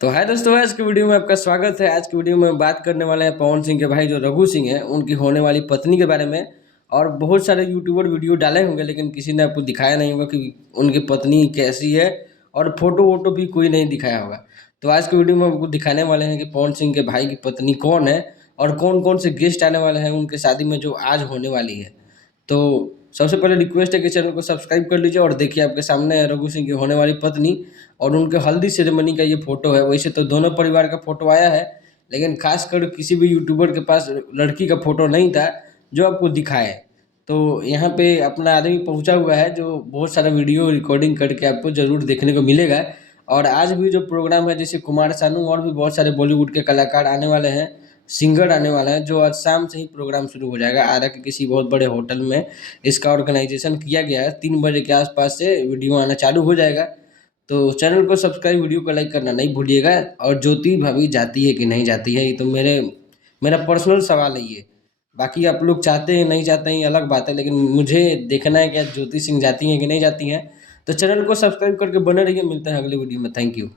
तो हाय दोस्तों, आज की वीडियो में आपका स्वागत है। आज की वीडियो में बात करने वाले हैं पवन सिंह के भाई जो रघु सिंह हैं उनकी होने वाली पत्नी के बारे में। और बहुत सारे यूट्यूबर वीडियो डाले होंगे लेकिन किसी ने आपको दिखाया नहीं होगा कि उनकी पत्नी कैसी है, और फोटो वोटो भी कोई नहीं दिखाया होगा। तो आज की वीडियो में आपको दिखाने वाले हैं कि पवन सिंह के भाई की पत्नी कौन है और कौन कौन से गेस्ट आने वाले हैं उनके शादी में जो आज होने वाली है। तो सबसे पहले रिक्वेस्ट है कि चैनल को सब्सक्राइब कर लीजिए और देखिए आपके सामने है रघु सिंह की होने वाली पत्नी और उनके हल्दी सेरेमनी का ये फोटो है। वैसे तो दोनों परिवार का फोटो आया है लेकिन खासकर किसी भी यूट्यूबर के पास लड़की का फोटो नहीं था जो आपको दिखाए। तो यहाँ पे अपना आदमी पहुँचा हुआ है जो बहुत सारा वीडियो रिकॉर्डिंग करके आपको ज़रूर देखने को मिलेगा। और आज भी जो प्रोग्राम है जैसे कुमार सानू और भी बहुत सारे बॉलीवुड के कलाकार आने वाले हैं, सिंगर आने वाला है, जो आज शाम से ही प्रोग्राम शुरू हो जाएगा। आरा के किसी बहुत बड़े होटल में इसका ऑर्गेनाइजेशन किया गया है। 3 बजे के आसपास से वीडियो आना चालू हो जाएगा। तो चैनल को सब्सक्राइब, वीडियो को लाइक करना नहीं भूलिएगा। और ज्योति भाभी जाती है कि नहीं जाती है, ये तो मेरा पर्सनल सवाल है ये। बाकी आप लोग चाहते हैं नहीं चाहते हैं ये अलग बात है, लेकिन मुझे देखना है कि आज ज्योति सिंह जाती हैं कि नहीं जाती हैं। तो चैनल को सब्सक्राइब करके बने रहिए। मिलते हैं अगले वीडियो में। Thank you.